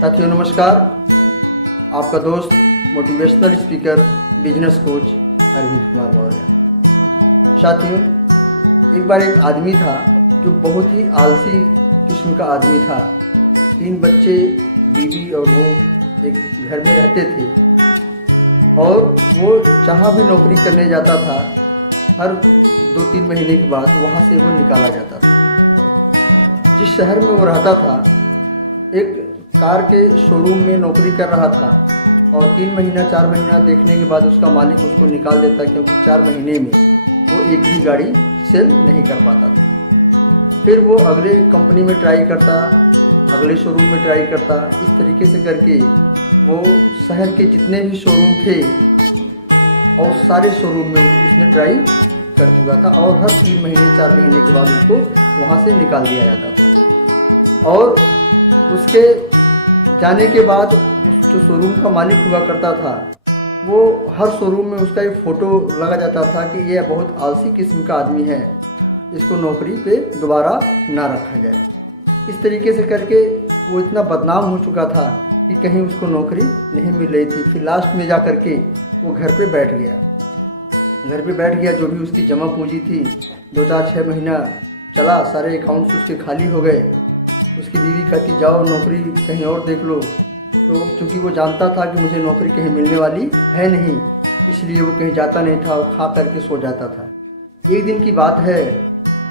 साथियों नमस्कार। आपका दोस्त motivational speaker business coach Arvind Kumar Maurya. साथियों, एक बार एक आदमी था जो बहुत ही आलसी किस्म का आदमी था। 3 बच्चे, बीवी और वो एक घर में रहते थे और वो जहाँ भी नौकरी करने जाता था हर 2-3 महीने के बाद वहाँ से वो निकाला जाता था। जिस शहर में वो रहता था एक कार के शोरूम में नौकरी कर रहा था और 3 महीना 4 महीना देखने के बाद उसका मालिक उसको निकाल देता, क्योंकि 4 महीने में वो एक भी गाड़ी सेल नहीं कर पाता था। फिर वो अगले कंपनी में ट्राई करता, अगले शोरूम में ट्राई करता। इस तरीके से करके वो शहर के जितने भी शोरूम थे और सारे शोरूम में उसने ट्राई कर चुका था और हर 3 महीने 4 महीने के बाद उसको वहाँ से निकाल दिया जाता था। और उसके जाने के बाद उस जो शोरूम का मालिक हुआ करता था वो हर शोरूम में उसका एक फ़ोटो लगा जाता था कि यह बहुत आलसी किस्म का आदमी है, इसको नौकरी पे दोबारा ना रखा जाए। इस तरीके से करके वो इतना बदनाम हो चुका था कि कहीं उसको नौकरी नहीं मिल रही थी। फिर लास्ट में जा कर के वो घर पे बैठ गया। जो भी उसकी जमा पूंजी थी 2-4-6 महीना चला, सारे अकाउंट्स उसके खाली हो गए। उसकी बीवी कहती जाओ नौकरी कहीं और देख लो। तो चूँकि वो जानता था कि मुझे नौकरी कहीं मिलने वाली है नहीं, इसलिए वो कहीं जाता नहीं था और खा करके सो जाता था। एक दिन की बात है,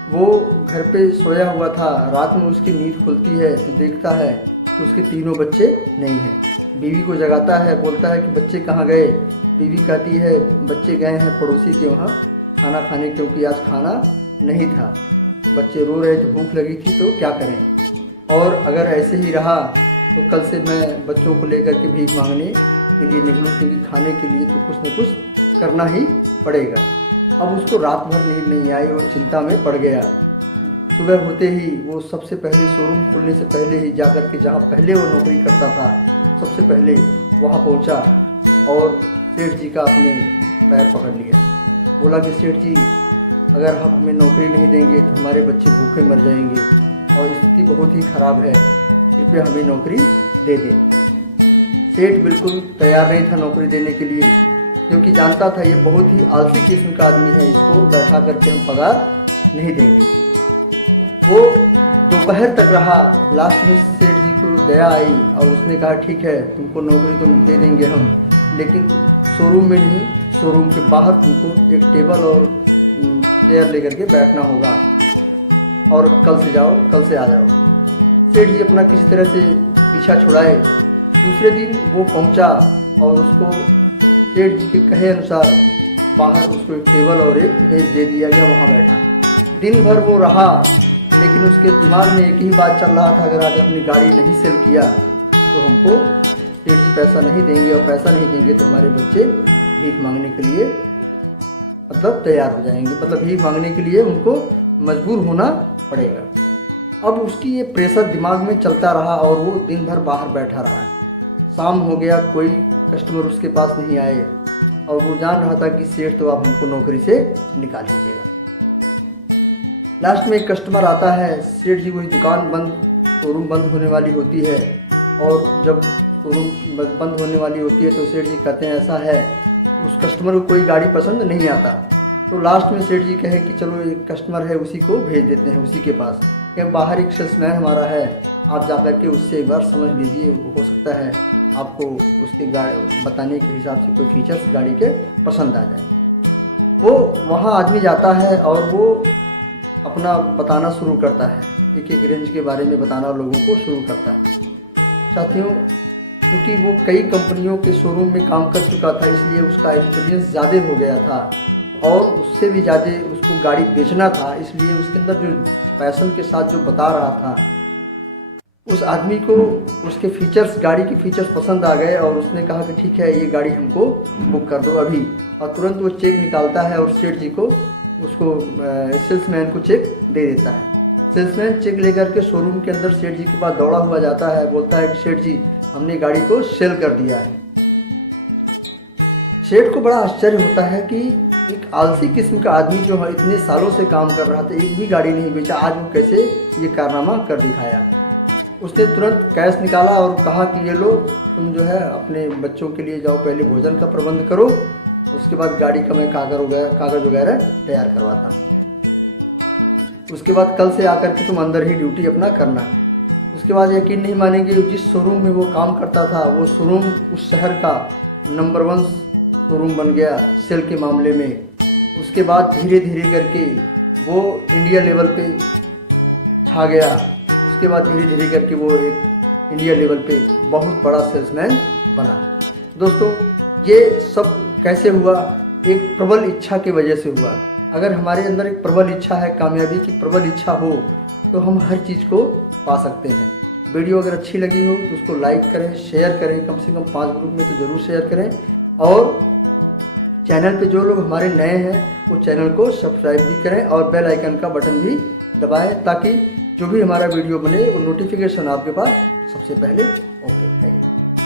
वो घर पे सोया हुआ था, रात में उसकी नींद खुलती है तो देखता है कि उसके 3 बच्चे नहीं हैं। बीवी को जगाता है, बोलता है कि बच्चे कहाँ गए। बीवी कहती है बच्चे गए हैं पड़ोसी के वहाँ खाना खाने, क्योंकि आज खाना नहीं था। बच्चे रो रहे थे, भूख लगी थी, तो क्या करें। और अगर ऐसे ही रहा तो कल से मैं बच्चों को लेकर के भीख मांगने के लिए निकलूँ, क्योंकि खाने के लिए तो कुछ न कुछ करना ही पड़ेगा। अब उसको रात भर नींद नहीं आई और चिंता में पड़ गया। सुबह होते ही वो सबसे पहले शोरूम खुलने से पहले ही जा कर के जहाँ पहले वो नौकरी करता था सबसे पहले वहाँ पहुँचा और सेठ जी का अपने पैर पकड़ लिया। बोला कि सेठ जी, अगर आप हमें नौकरी नहीं देंगे तो हमारे बच्चे भूखे मर जाएंगे और स्थिति बहुत ही ख़राब है, कृपया हमें नौकरी दे दें। सेठ बिल्कुल तैयार नहीं था नौकरी देने के लिए, क्योंकि जानता था ये बहुत ही आलसी किस्म का आदमी है, इसको बैठा करके हम पगार नहीं देंगे। वो दोपहर तक रहा। लास्ट में सेठ जी को दया आई और उसने कहा ठीक है, तुमको नौकरी तो दे देंगे हम, लेकिन शोरूम में नहीं, शोरूम के बाहर तुमको एक टेबल और चेयर लेकर के बैठना होगा और कल से जाओ, कल से आ जाओ। सेठ जी अपना किसी तरह से पीछा छुड़ाए। दूसरे दिन वो पहुंचा और उसको सेठ जी के कहे अनुसार बाहर उसको एक टेबल और एक मेज दे दिया गया, वहाँ बैठा। दिन भर वो रहा, लेकिन उसके दिमाग में एक ही बात चल रहा था, अगर आज अपनी गाड़ी नहीं सेल किया तो हमको सेठ जी पैसा नहीं देंगे, और पैसा नहीं देंगे तो हमारे बच्चे भीख मांगने के लिए मतलब तैयार हो जाएंगे, मतलब भीख मांगने के लिए उनको मजबूर होना पड़ेगा। अब उसकी ये प्रेशर दिमाग में चलता रहा और वो दिन भर बाहर बैठा रहा। शाम हो गया, कोई कस्टमर उसके पास नहीं आए और वो जान रहा था कि सेठ तो आप हमको नौकरी से निकाल दीजिएगा। लास्ट में एक कस्टमर आता है। सेठ जी वही दुकान बंद, शोरूम बंद होने वाली होती है, और जब शोरूम बंद होने वाली होती है तो सेठ जी कहते हैं ऐसा है, उस कस्टमर को कोई गाड़ी पसंद नहीं आता। तो लास्ट में सेठ जी कहे कि चलो एक कस्टमर है उसी को भेज देते हैं उसी के पास, कि बाहर एक सेल्समैन हमारा है, आप जा कर के उससे एक बार समझ लीजिए, हो सकता है आपको उसके बताने के हिसाब से कोई फीचर्स गाड़ी के पसंद आ जाए। वो वहाँ आदमी जाता है और वो अपना बताना शुरू करता है, एक रेंज के बारे में बताना लोगों को शुरू करता है। साथियों, क्योंकि वो कई कंपनियों के शोरूम में काम कर चुका था, इसलिए उसका एक्सपीरियंस ज़्यादा हो गया था और उससे भी ज़्यादा उसको गाड़ी बेचना था, इसलिए उसके अंदर जो पैशन के साथ जो बता रहा था, उस आदमी को उसके फीचर्स, गाड़ी के फीचर्स पसंद आ गए और उसने कहा कि ठीक है, ये गाड़ी हमको बुक कर दो अभी। और तुरंत वो चेक निकालता है और सेठ जी को, उसको सेल्समैन को चेक दे देता है। सेल्समैन चेक लेकर के शोरूम के अंदर सेठ जी के पास दौड़ा हुआ जाता है, बोलता है कि सेठ जी, हमने गाड़ी को सेल कर दिया है। सेठ को बड़ा आश्चर्य होता है कि एक आलसी किस्म का आदमी जो है इतने सालों से काम कर रहा था, एक भी गाड़ी नहीं बेचा, आज वो कैसे ये कारनामा कर दिखाया। उसने तुरंत कैश निकाला और कहा कि ये लो, तुम जो है अपने बच्चों के लिए जाओ, पहले भोजन का प्रबंध करो, उसके बाद गाड़ी का मैं कागज़ वगैरह तैयार करवाता। उसके बाद कल से आकर के तुम अंदर ही ड्यूटी अपना करना। उसके बाद यकीन नहीं मानेंगे, जिस शोरूम में वो काम करता था वो शोरूम उस शहर का नंबर 1 शोरूम बन गया सेल के मामले में। उसके बाद धीरे धीरे करके वो इंडिया लेवल पे छा गया। उसके बाद धीरे धीरे करके वो एक इंडिया लेवल पे बहुत बड़ा सेल्समैन बना। दोस्तों, ये सब कैसे हुआ? एक प्रबल इच्छा की वजह से हुआ। अगर हमारे अंदर एक प्रबल इच्छा है, कामयाबी की प्रबल इच्छा हो, तो हम हर चीज़ को पा सकते हैं। वीडियो अगर अच्छी लगी हो तो उसको लाइक करें, शेयर करें, कम से कम 5 ग्रुप में तो ज़रूर शेयर करें। और चैनल पे जो लोग हमारे नए हैं वो चैनल को सब्सक्राइब भी करें और बेल आइकन का बटन भी दबाएं, ताकि जो भी हमारा वीडियो बने वो नोटिफिकेशन आपके पास सबसे पहले। Okay, thank you.